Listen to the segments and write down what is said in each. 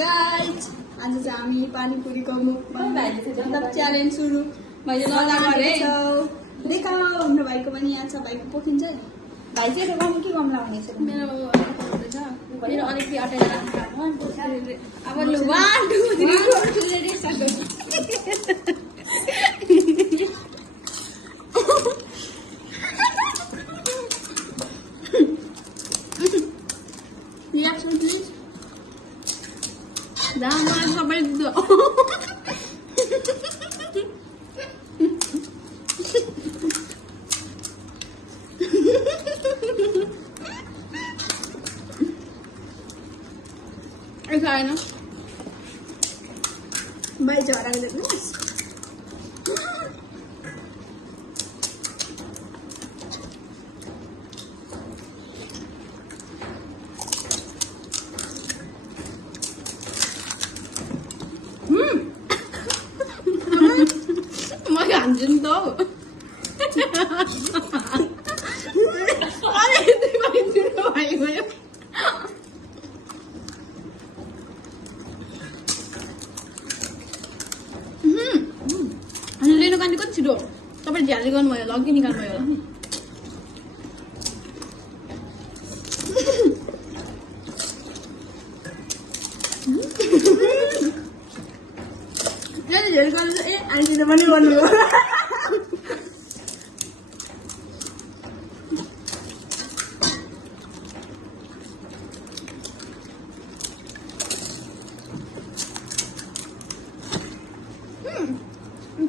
Guys आज चाहिँ हामी पानीपुरीको मुखमा मतलब च्यालेन्ज सुरु मैले लगाएको छ। देखाऊ हाम्रो भाइको पनि यहाँ छ। भाइको पोखिन्छ है। भाइ चाहिँ रोगाउनु के गम लाउने छ? मेरो अलिकति अटेर अब लु 1 2 3 4 ready start. Reaction please. Jangan sampai itu. Kayaknya. Baik jarang gitu. Anjing tau. Ada itu paling dulu paling banyak. Ani leno kan ikut sido. Tapi jali kan mau ya, lagi nih kan mau ya. Jadi kalau anjing teman ni mana?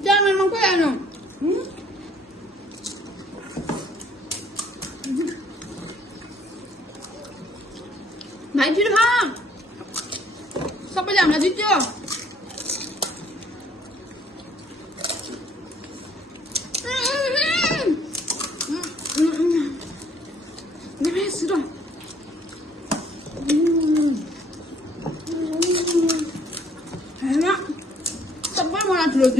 Jangan memang kau yang nom. Naik sini bang. Siapa jam nak situ? Sudah. Enak. Sampai mana dia.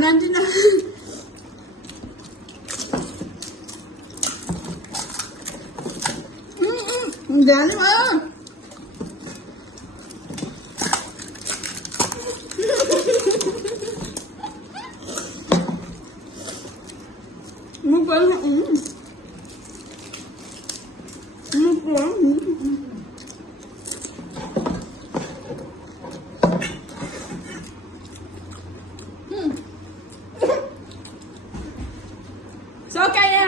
Nanti nak. Jangan mah. So kaya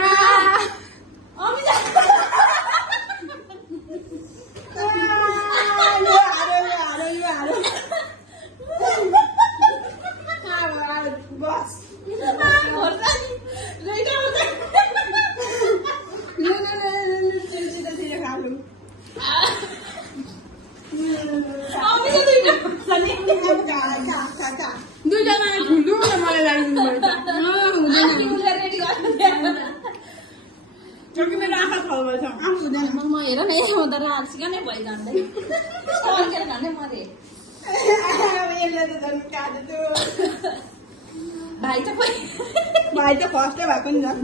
क्योंकि मेरा आँखा खबर था आप सुने ना मैं ये ना नहीं होता रहा आज क्या नहीं भाई जानते और क्या जानते मारे ये ले तो धन क्या दे तो भाई तो फर्स्ट है बाकन जान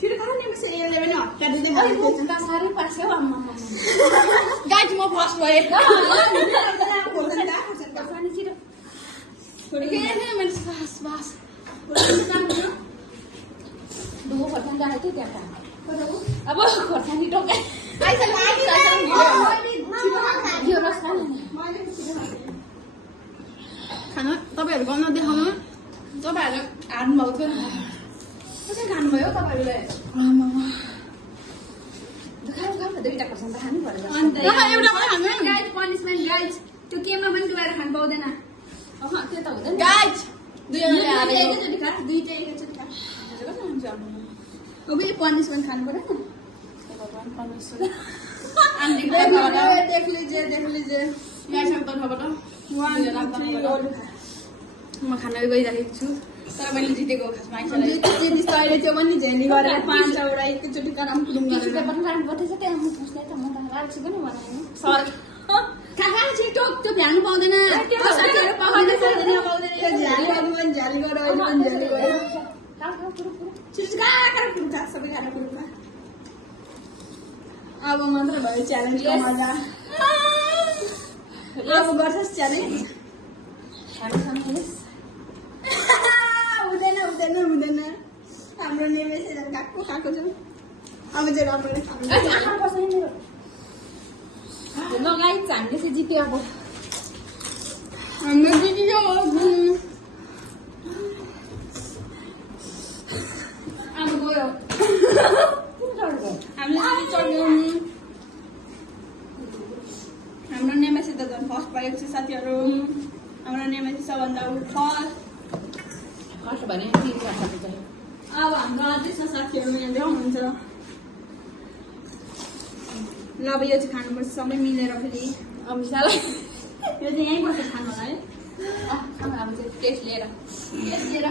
फिर कहाँ नहीं मुझसे ये ले ना क्या दे अरे वो का सारे पास है अम्मा गाइस मैं फर्स्ट हुआ है थोड़ी के नहीं मेरे pass dulu khorsan dah itu tiap hari. Apa khorsan itu kan? Ayo lagi Dia raskan ni. Karena तपाईहरु गर्न देखाउनु तपाईहरुले हार्नु भएको थियो नि. कसरी खानु भयो तपाईहरुले? आमा दुखाउ दुईटा खर्सान त खानु पर्यो. अन्त एउटा पनि खानु गाइज पनिशमेन्ट गाइज त्यो केमा पनि डुबाएर खानु पाउँदैन. अह त्यो त हुँदैन. गाइज दुईजनाले हारे एकचोटी खा दुईटा एकचोटी खा. हजुर हुन्छ अब ये पनिशमेंट खाने पड़े ना भगवान पनिशमेंट देख लीजिए यहाँ शंकर बाबा म खाना गई राखेको छु तर मैले जितेको खासमा जितिस अहिले चाहिँ पनि झेली गरेर 5 वटा एकचोटी काम पुरुङ गरेर पेपर राख्नु पर्छ त्यहाँ म पुछ्दै त म त राख्छु पनि बनाएन सर खाना छिटो त्यो भ्याउनु पाउँदैन साथीहरु पाउँदैन झ्याली गर्नु पनि झ्याली गरेर अहिले पनि झ्याली गरेर सबै खाना पुरुका अब मात्र भयो च्यालेन्जको मजा अब गर्छस् च्यालेन्ज हुँदैन हाम्रो नेमेस काको खाएको छ अब चाहिँ रमाइलो लगाइ हामीले चाहिँ जित्यो अब हाम्रो जित्यो अब गयो हामीले चढ्यौँ हाम्रो नेमेसी त झन् फर्स्ट भएको छ साथीहरू हाम्रो नेमेसी सबभन्दा फर्स्ट भने 3 वर्षको चाहिँ अब हाम्रो अझै छ साथीहरू यहाँ देखाउनुहुन्छ ल अब यो चाहिँ खानुपर्छ सबै मिलेर फेरि अमिसालाई यो चाहिँ यहीँ बसेर खानु होला है अब चाहिँ टेस्ट लिएर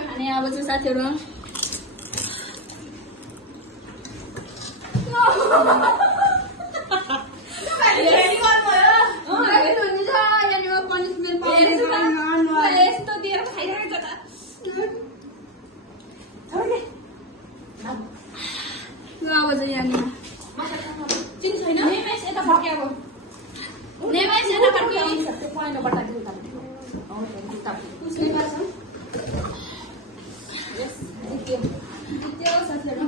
खाने अब चाहिँ साथीहरू यस्तो दिएर खाइरहेको छ अब चाहिँ यहाँनिर चिनी छैन नेमेस यता फर्के अब नेमेस यता फर्के त्यो पहेँलो बट्टा दिनु त उसले गर्छ यस जित्यो साथीहरू